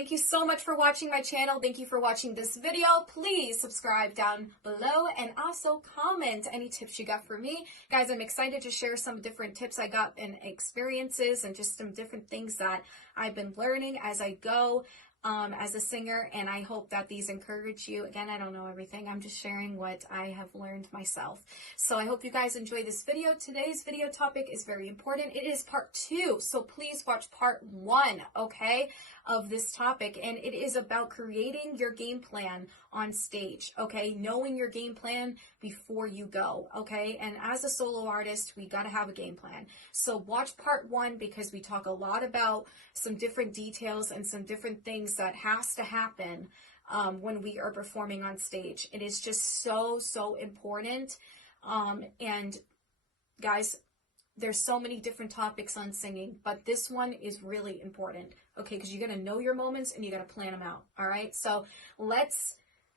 thank you so much for watching my channel. Thank you for watching this video. Please subscribe down below and also comment any tips you got for me. Guys, I'm excited to share some different tips I got and experiences and just some different things that I've been learning as I go as a singer, and I hope that these encourage you. Again, I don't know everything. I'm just sharing what I have learned myself. So I hope you guys enjoy this video. Today's video topic is very important. It is part 2, so please watch part 1, okay, of this topic. And it is about creating your game plan on stage, okay, knowing your game plan before you go, okay. And as a solo artist, we got to have a game plan. So watch part 1 because we talk a lot about some different details and some different things that has to happen when we are performing on stage. It is just so important. And guys, there's so many different topics on singing, but this one is really important, okay, because you got to know your moments and you got to plan them out. All right, so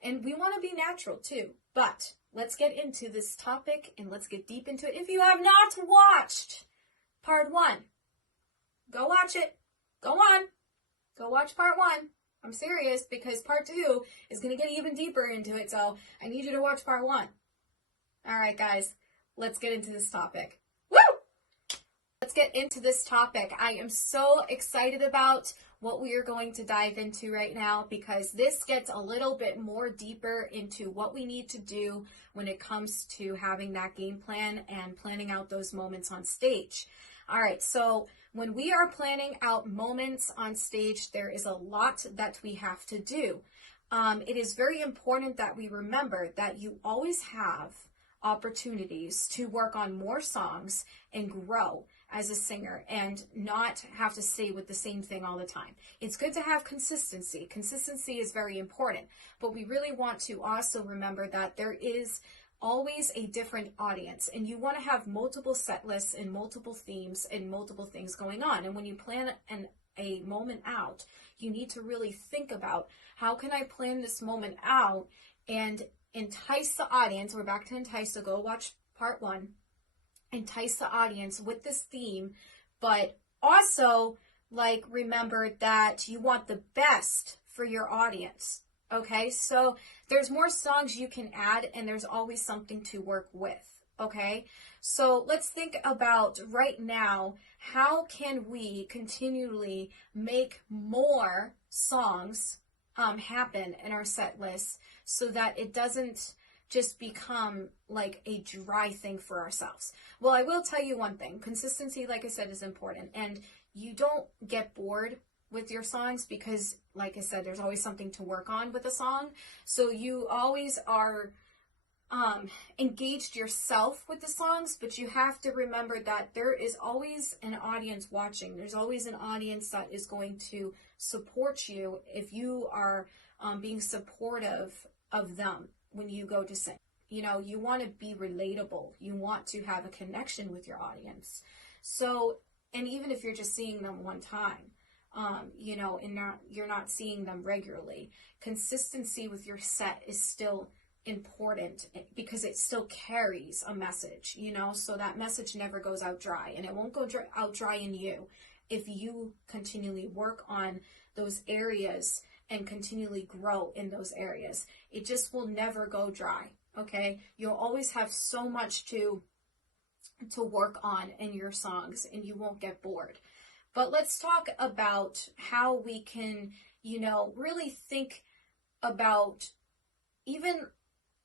and we want to be natural too, but let's get into this topic and let's get deep into it. If you have not watched part 1, go watch it. Go on, go watch part 1. I'm serious, because part 2 is going to get even deeper into it, so I need you to watch part 1. All right, guys, let's get into this topic. Woo! Let's get into this topic. I am so excited about what we are going to dive into right now, because this gets a little bit more deeper into what we need to do when it comes to having that game plan and planning out those moments on stage. All right, so when we are planning out moments on stage, there is a lot that we have to do. It is very important that we remember that you always have opportunities to work on more songs and grow as a singer and not have to stay with the same thing all the time. It's good to have consistency. Consistency is very important, but we really want to also remember that there is always a different audience, and you want to have multiple set lists and multiple themes and multiple things going on. And when you plan a moment out, you need to really think about, how can I plan this moment out and entice the audience? We're back to entice, so go watch part 1. Entice the audience with this theme, but also remember that you want the best for your audience. Okay, so there's more songs you can add, and there's always something to work with. Okay, so let's think about right now, how can we continually make more songs happen in our set list so that it doesn't just become like a dry thing for ourselves? Well, I will tell you one thing. Consistency, like I said, is important, and you don't get bored with your songs because, like I said, there's always something to work on with a song. So you always are engaged yourself with the songs, but you have to remember that there is always an audience watching. There's always an audience that is going to support you if you are being supportive of them when you go to sing. You know, you want to be relatable. You want to have a connection with your audience. So, and even if you're just seeing them one time, you know, and you're not seeing them regularly, consistency with your set is still important because it still carries a message, you know, so that message never goes out dry, and it won't go out dry in you if you continually work on those areas and continually grow in those areas. It just will never go dry, okay? You'll always have so much to work on in your songs, and you won't get bored. But let's talk about how we can, you know, really think about, even,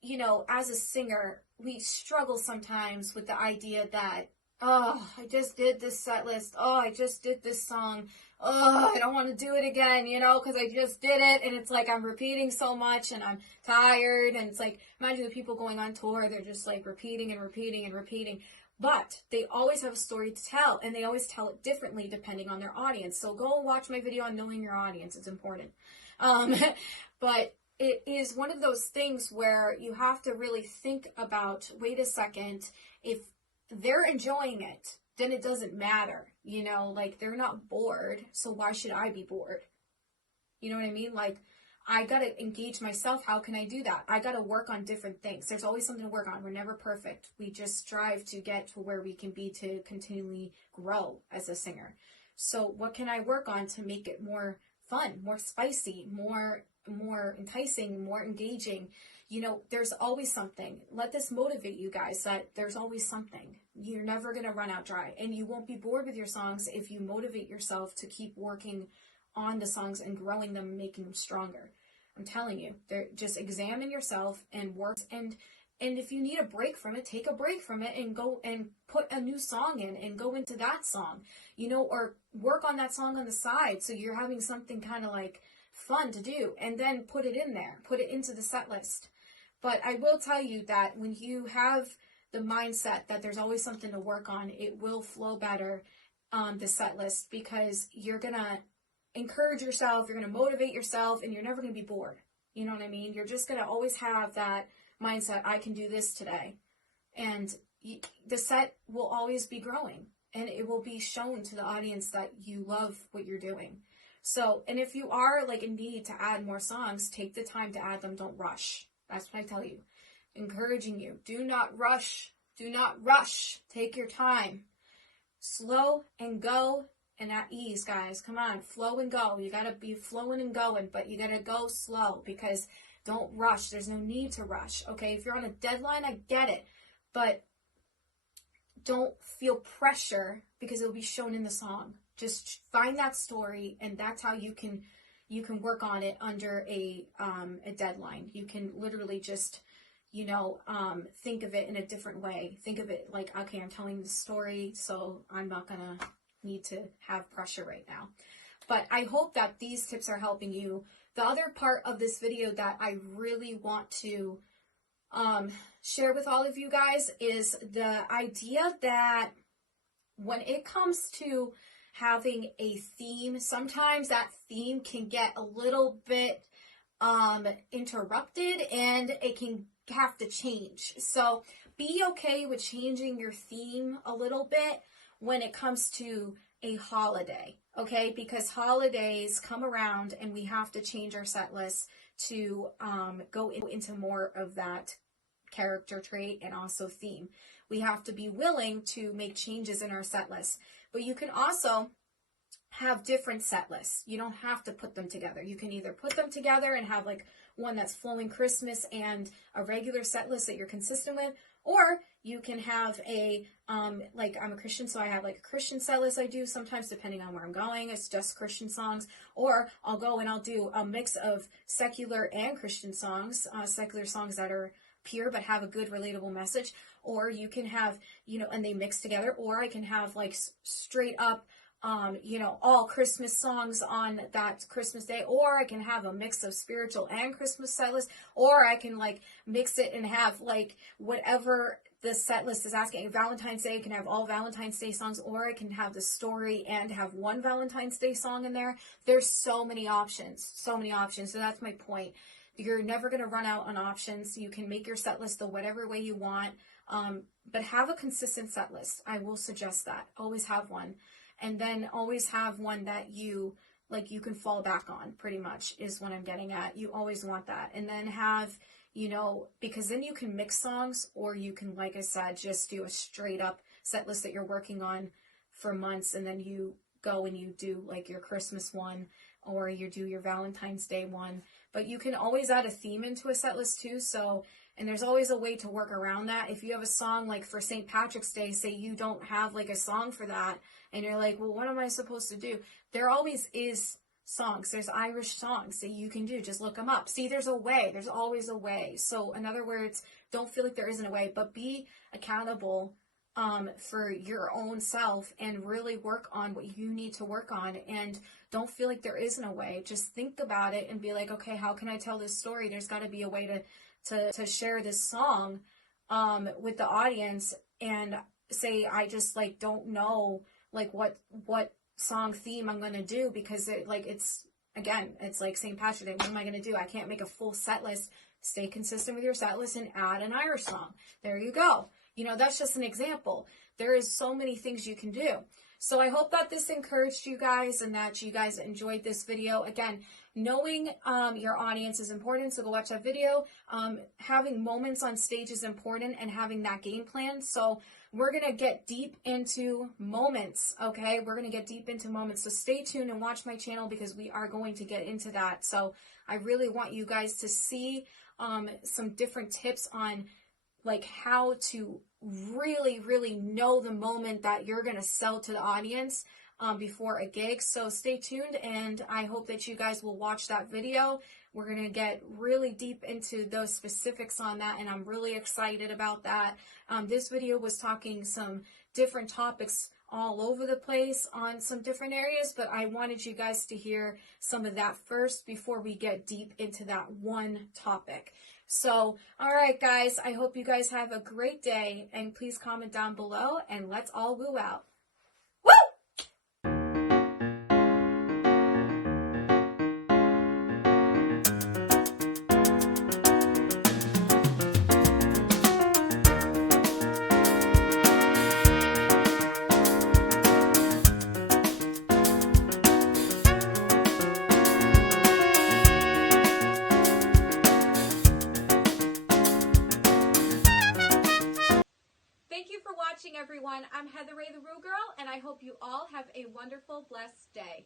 you know, as a singer, we struggle sometimes with the idea that, oh, I just did this set list. Oh, I just did this song. Oh, I don't want to do it again, you know, because I just did it. And it's like I'm repeating so much and I'm tired. And it's like, imagine the people going on tour, they're just like repeating and repeating and repeating. But they always have a story to tell, and they always tell it differently depending on their audience. So go watch my video on knowing your audience. It's important. But it is one of those things where you have to really think about, wait a second, if they're enjoying it, then it doesn't matter. You know, like, they're not bored, so why should I be bored? You know what I mean? Like, I got to engage myself. How can I do that? I got to work on different things. There's always something to work on. We're never perfect. We just strive to get to where we can be to continually grow as a singer. So what can I work on to make it more fun, more spicy, more enticing, more engaging. You know, there's always something. Let this motivate you guys that there's always something. You're never going to run out dry, and you won't be bored with your songs if you motivate yourself to keep working on the songs and growing them and making them stronger. I'm telling you, just examine yourself and work, and if you need a break from it, take a break from it and go and put a new song in and go into that song, you know, or work on that song on the side so you're having something kind of like fun to do, and then put it in there, put it into the set list. But I will tell you that when you have the mindset that there's always something to work on, it will flow better on the set list, because you're going to encourage yourself, you're going to motivate yourself, and you're never going to be bored. You know what I mean? You're just going to always have that mindset, I can do this today. And the set will always be growing, and it will be shown to the audience that you love what you're doing. So, and if you are like in need to add more songs, take the time to add them. Don't rush. That's what I tell you. Encouraging you. Do not rush. Do not rush. Take your time. Slow and go and at ease, guys. Come on. Flow and go. You got to be flowing and going, but you got to go slow, because don't rush. There's no need to rush. Okay. If you're on a deadline, I get it, but don't feel pressure because it'll be shown in the song. Just find that story, and that's how you can work on it under a deadline. You can literally just, you know, think of it in a different way. Think of it like, okay, I'm telling the story, so I'm not gonna need to have pressure right now. But I hope that these tips are helping you. The other part of this video that I really want to share with all of you guys is the idea that when it comes to having a theme, sometimes that theme can get a little bit interrupted, and it can have to change. So be okay with changing your theme a little bit when it comes to a holiday, okay? Because holidays come around and we have to change our set list to go into more of that character trait and also theme. We have to be willing to make changes in our set list. But you can also have different set lists. You don't have to put them together. You can either put them together and have like one that's flowing Christmas and a regular set list that you're consistent with, or you can have a, like I'm a Christian, so I have like a Christian set list I do sometimes depending on where I'm going. It's just Christian songs, or I'll go and I'll do a mix of secular and Christian songs, secular songs that are pure but have a good relatable message. Or you can have, you know, and they mix together, or I can have like straight up, you know, all Christmas songs on that Christmas day, or I can have a mix of spiritual and Christmas set list, or I can like mix it and have like whatever the set list is asking. Valentine's Day, I can have all Valentine's Day songs, or I can have the story and have one Valentine's Day song in there. There's so many options, so many options. So that's my point. You're never going to run out on options. You can make your set list the whatever way you want, but have a consistent set list. I will suggest that. Always have one. And then always have one that you can fall back on, pretty much is what I'm getting at. You always want that. And then have, you know, because then you can mix songs, or you can, like I said, just do a straight up set list that you're working on for months, and then you go and you do like your Christmas one, or you do your Valentine's Day one. But you can always add a theme into a set list too. So, and there's always a way to work around that. If you have a song like for St. Patrick's Day, say you don't have like a song for that, and you're like, well, what am I supposed to do? There always is songs. There's Irish songs that you can do. Just look them up. See, there's a way. There's always a way. So in other words, don't feel like there isn't a way, but be accountable for your own self and really work on what you need to work on. And don't feel like there isn't a way. Just think about it and be like, okay, how can I tell this story? There's got to be a way to share this song with the audience. And say, I just like don't know like what song theme I'm going to do, because it's like St. Patrick's Day. What am I going to do? I can't make a full set list. Stay consistent with your set list and add an Irish song. There you go. You know, that's just an example. There is so many things you can do. So I hope that this encouraged you guys and that you guys enjoyed this video. Again, knowing your audience is important, so go watch that video. Having moments on stage is important, and having that game plan. So we're going to get deep into moments, okay? We're going to get deep into moments. So stay tuned and watch my channel because we are going to get into that. So I really want you guys to see some different tips on like how to really know the moment that you're going to sell to the audience before a gig. So stay tuned, and I hope that you guys will watch that video. We're going to get really deep into those specifics on that, and I'm really excited about that. This video was talking some different topics all over the place on some different areas, but I wanted you guys to hear some of that first before we get deep into that one topic. So, all right, guys, I hope you guys have a great day, and please comment down below, and let's all woo out. Woo! Thank you for watching, everyone. I'm Heather Ray, the Rue Girl, and I hope you all have a wonderful, blessed day.